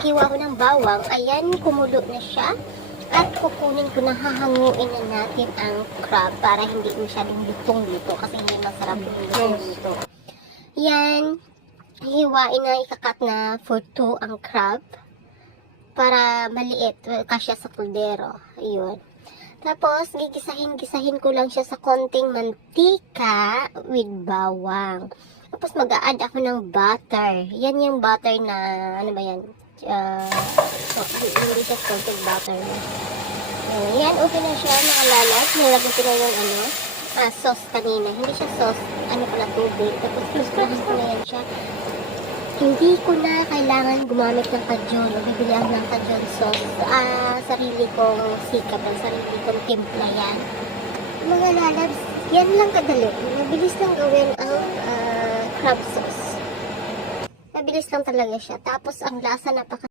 Hiwa ko ng bawang. Ayan, kumulo na siya. At kukunin ko na, hahanguin na natin ang crab para hindi masyadong lutong-luto kasi hindi masarap yung lutong-luto. Yan, hiwain na, ikakat na for 2 ang crab para maliit, kasya sa kuldero. Ayun. Tapos, gigisahin ko lang siya sa konting mantika with bawang. Tapos, mag-a-add ako ng butter. Yan yung butter na, ano ba yan? Hindi siya salted butter. Yan, okay na siya, nakalalat. Nilagay ko na yung sauce kanina. Hindi siya sauce, pala tubig. Tapos, crush ko na yan siya. Hindi ko na kailangan gumamit ng kajon o bibili ako ng kajon sauce. Sarili kong sikap ang sarili kong timpla yan. Mga lalabs, yan lang kadali. Mabilis lang gawin ang crab sauce. Mabilis lang talaga siya. Tapos ang lasa napaka